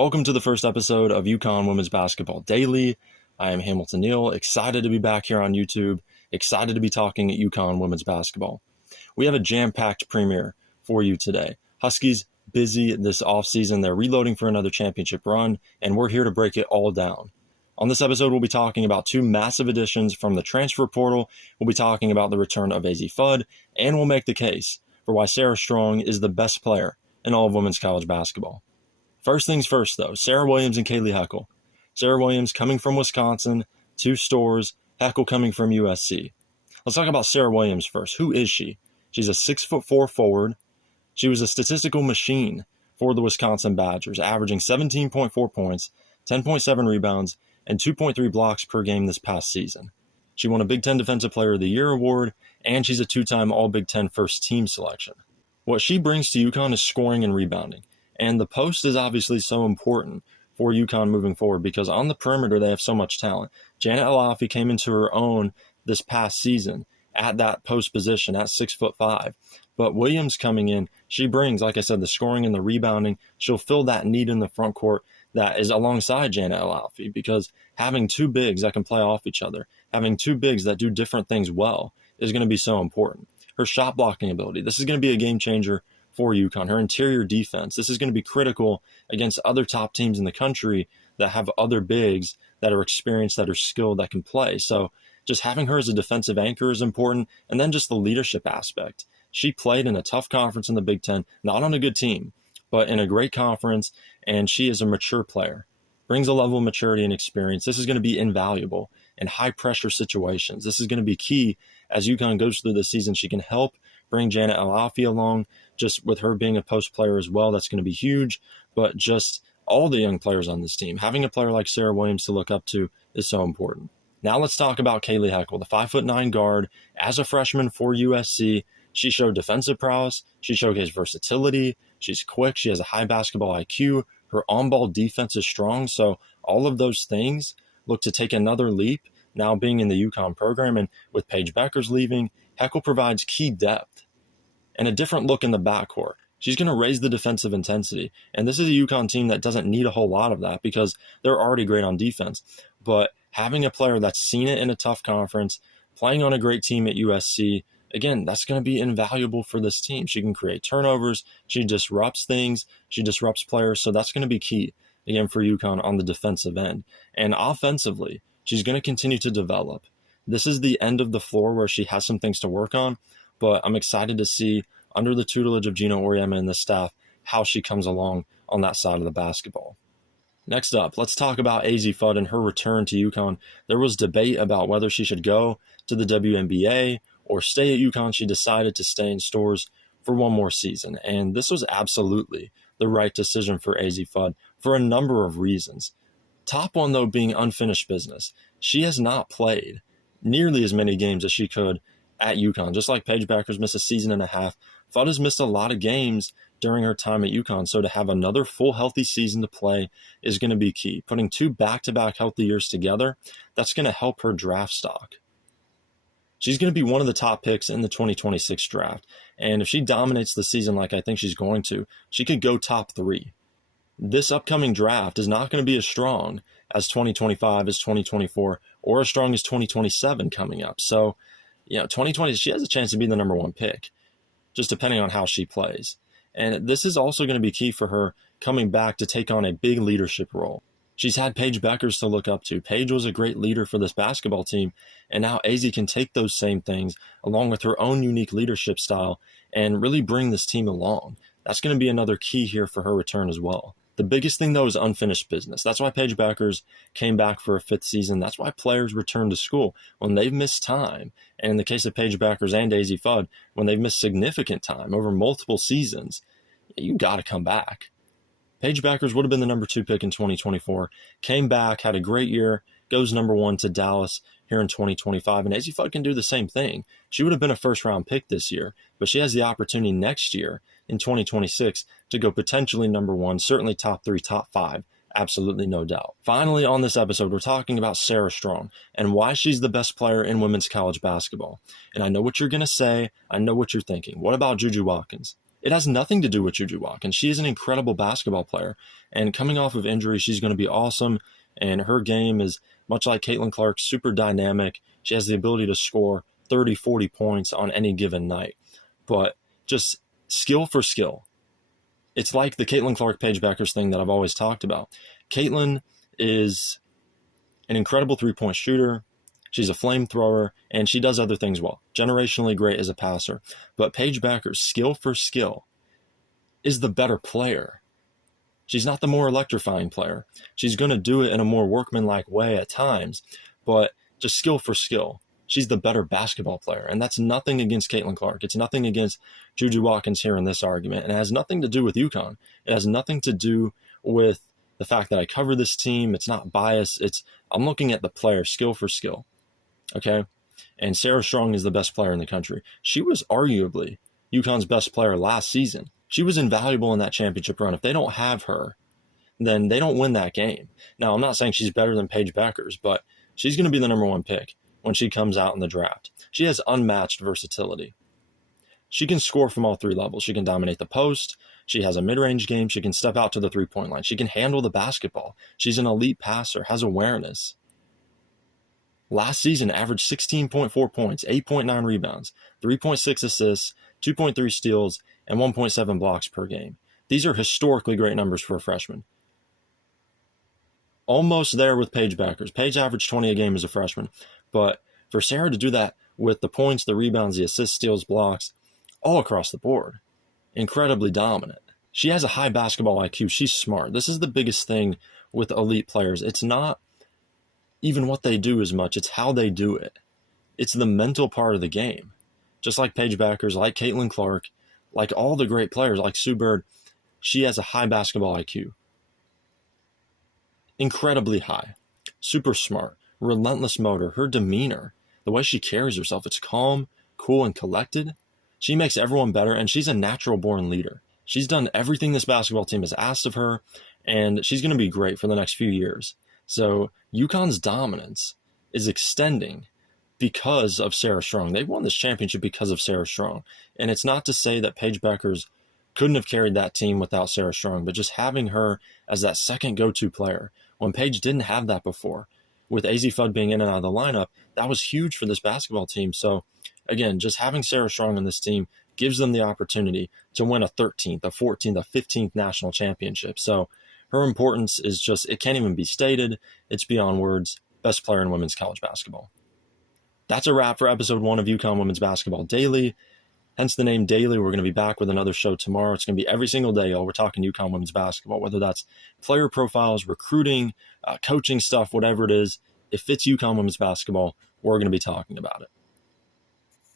Welcome to the first episode of UConn WBB Daily. I am Hamilton Neal, excited to be back here on YouTube, excited to be talking UConn women's basketball. We have a jam-packed premiere for you today. Huskies busy this offseason. They're reloading for another championship run, and we're here to break it all down. On this episode, we'll be talking about two massive additions from the transfer portal. We'll be talking about the return of Azzi Fudd, and we'll make the case for why Serah Strong is the best player in all of women's college basketball. First things first, though, Serah Williams and Kaylee Heckel. Serah Williams coming from Wisconsin, 2 stores, Heckel coming from USC. Let's talk about Serah Williams first. Who is she? She's a 6'4" forward. She was a statistical machine for the Wisconsin Badgers, averaging 17.4 points, 10.7 rebounds, and 2.3 blocks per game this past season. She won a Big Ten Defensive Player of the Year award, and she's a 2-time All-Big Ten first team selection. What she brings to UConn is scoring and rebounding. And the post is obviously so important for UConn moving forward because on the perimeter, they have so much talent. Janet Alafi came into her own this past season at that post position at 6'5". But Williams coming in, she brings, like I said, the scoring and the rebounding. She'll fill that need in the front court that is alongside Janet Alafi because having 2 bigs that can play off each other, having 2 bigs that do different things well is going to be so important. Her shot blocking ability, this is going to be a game changer for UConn. Her interior defense, this is going to be critical against other top teams in the country that have other bigs that are experienced, that are skilled, that can play. So just having her as a defensive anchor is important. And then just the leadership aspect. She played in a tough conference in the Big Ten, not on a good team, but in a great conference, and she is a mature player. Brings a level of maturity and experience. This is going to be invaluable in high-pressure situations. This is going to be key as UConn goes through the season. She can help bring Janet Alafi along, just with her being a post player as well. That's going to be huge. But just all the young players on this team, having a player like Serah Williams to look up to is so important. Now let's talk about Kaylee Heckle, the 5'9" guard. As a freshman for USC, she showed defensive prowess. She showcased versatility. She's quick. She has a high basketball IQ. Her on-ball defense is strong. So all of those things look to take another leap now being in the UConn program. And with Paige Bueckers leaving, Heckle provides key depth and a different look in the backcourt. She's going to raise the defensive intensity. And this is a UConn team that doesn't need a whole lot of that because they're already great on defense. But having a player that's seen it in a tough conference, playing on a great team at USC, again, that's going to be invaluable for this team. She can create turnovers. She disrupts things. She disrupts players. So that's going to be key, again, for UConn on the defensive end. And offensively, she's going to continue to develop. This is the end of the floor where she has some things to work on, but I'm excited to see, under the tutelage of Gino Auriemma and the staff, how she comes along on that side of the basketball. Next up, let's talk about Azzi Fudd and her return to UConn. There was debate about whether she should go to the WNBA or stay at UConn. She decided to stay in stores for one more season, and this was absolutely the right decision for Azzi Fudd for a number of reasons. Top one, though, being unfinished business. She has not played nearly as many games as she could at UConn. Just like Paige Bueckers missed a season and a half, Fudd has missed a lot of games during her time at UConn. So to have another full healthy season to play is going to be key. Putting 2 back-to-back healthy years together, that's going to help her draft stock. She's going to be one of the top picks in the 2026 draft. And if she dominates the season like I think she's going to, she could go top 3. This upcoming draft is not going to be as strong as 2025, as 2024, or as strong as 2027 coming up. So, 2020, she has a chance to be the number 1 pick, just depending on how she plays. And this is also going to be key for her coming back to take on a big leadership role. She's had Paige Bueckers to look up to. Paige was a great leader for this basketball team, and now Azzi can take those same things along with her own unique leadership style and really bring this team along. That's going to be another key here for her return as well. The biggest thing, though, is unfinished business. That's why Paige Bueckers came back for a 5th season. That's why players return to school when they've missed time. And in the case of Paige Bueckers and Azzi Fudd, when they've missed significant time over multiple seasons, you got to come back. Paige Bueckers would have been the number 2 pick in 2024, came back, had a great year, goes number 1 to Dallas here in 2025, and Azzi Fudd can do the same thing. She would have been a first-round pick this year, but she has the opportunity next year in 2026 to go potentially number 1, certainly top 3, top 5, absolutely no doubt. Finally, on this episode, we're talking about Serah Strong and why she's the best player in women's college basketball. And I know what you're going to say. I know what you're thinking. What about Juju Watkins? It has nothing to do with Juju Watkins. She is an incredible basketball player, and coming off of injury, she's going to be awesome, and her game is much like Caitlin Clark, super dynamic. She has the ability to score 30, 40 points on any given night, but just skill for skill. It's like the Caitlin Clark Paige Bueckers thing that I've always talked about. Caitlin is an incredible three-point shooter. She's a flamethrower, and she does other things well. Generationally great as a passer. But Paige Bueckers, skill for skill, is the better player. She's not the more electrifying player. She's going to do it in a more workmanlike way at times, but just skill for skill. She's the better basketball player, and that's nothing against Caitlin Clark. It's nothing against Juju Watkins here in this argument, and it has nothing to do with UConn. It has nothing to do with the fact that I cover this team. It's not biased. I'm looking at the player, skill for skill, okay? And Serah Strong is the best player in the country. She was arguably UConn's best player last season. She was invaluable in that championship run. If they don't have her, then they don't win that game. Now, I'm not saying she's better than Paige Bueckers, but she's going to be the number one pick when she comes out in the draft. She has unmatched versatility. She can score from all three levels. She can dominate the post. She has a mid-range game. She can step out to the three-point line. She can handle the basketball. She's an elite passer, has awareness. Last season, averaged 16.4 points, 8.9 rebounds, 3.6 assists, 2.3 steals, and 1.7 blocks per game. These are historically great numbers for a freshman. Almost there with Paige Bueckers. Paige averaged 20 a game as a freshman. But for Serah to do that with the points, the rebounds, the assists, steals, blocks, all across the board, incredibly dominant. She has a high basketball IQ. She's smart. This is the biggest thing with elite players. It's not even what they do as much. It's how they do it. It's the mental part of the game. Just like Paige Bueckers, like Caitlin Clark, like all the great players, like Sue Bird, she has a high basketball IQ. Incredibly high. Super smart. Relentless motor. Her demeanor, the way she carries herself, it's calm, cool, and collected. She makes everyone better, and she's a natural-born leader. She's done everything this basketball team has asked of her, and she's going to be great for the next few years. So UConn's dominance is extending because of Serah Strong. They won this championship because of Serah Strong. And it's not to say that Paige Bueckers couldn't have carried that team without Serah Strong, but just having her as that second go-to player, when Paige didn't have that before, with Azzi Fudd being in and out of the lineup, that was huge for this basketball team. So again, just having Serah Strong on this team gives them the opportunity to win a 13th, a 14th, a 15th national championship. So her importance is just, it can't even be stated. It's beyond words. Best player in women's college basketball. That's a wrap for episode 1 of UConn Women's Basketball Daily. Hence the name Daily. We're going to be back with another show tomorrow. It's going to be every single day, y'all. We're talking UConn Women's Basketball, whether that's player profiles, recruiting, coaching stuff, whatever it is. If it's UConn Women's Basketball, we're going to be talking about it.